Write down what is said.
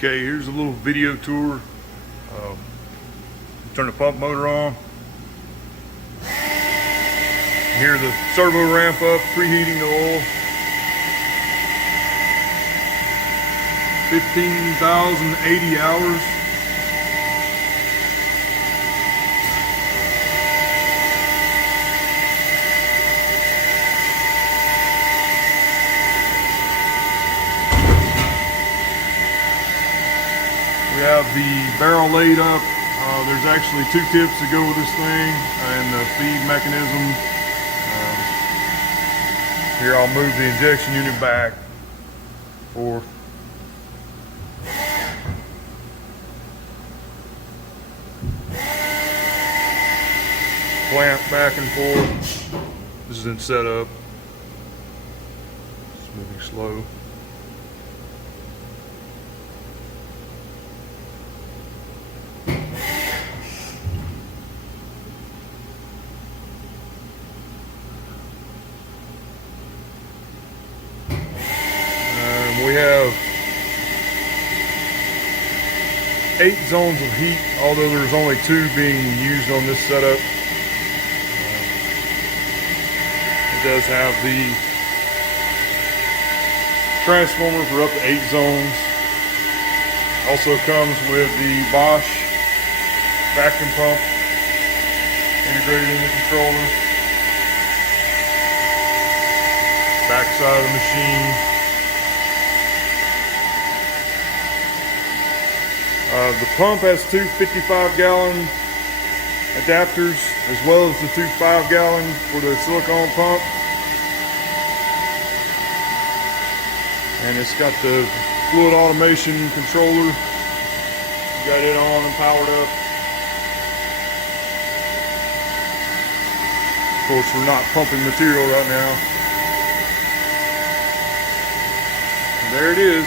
Okay, here's a little video tour. Turn the pump motor on. Hear the servo ramp up, preheating the oil. 15,080 hours. We have the barrel laid up. There's actually two tips that go with this thing and the feed mechanism. Here I'll move the injection unit back, forth. Clamp back and forth. This is in setup. It's moving slow. We have 8 zones of heat, although there's only 2 being used on this setup. It does have the transformer for up to 8 zones. Also comes with the Bosch vacuum pump integrated in the controller. Back side of the machine. The pump has 2 55-gallon adapters, as well as the 2 5-gallon for the silicone pump. And it's got the fluid automation controller. Got it on and powered up. Of course, we're not pumping material right now. And there it is.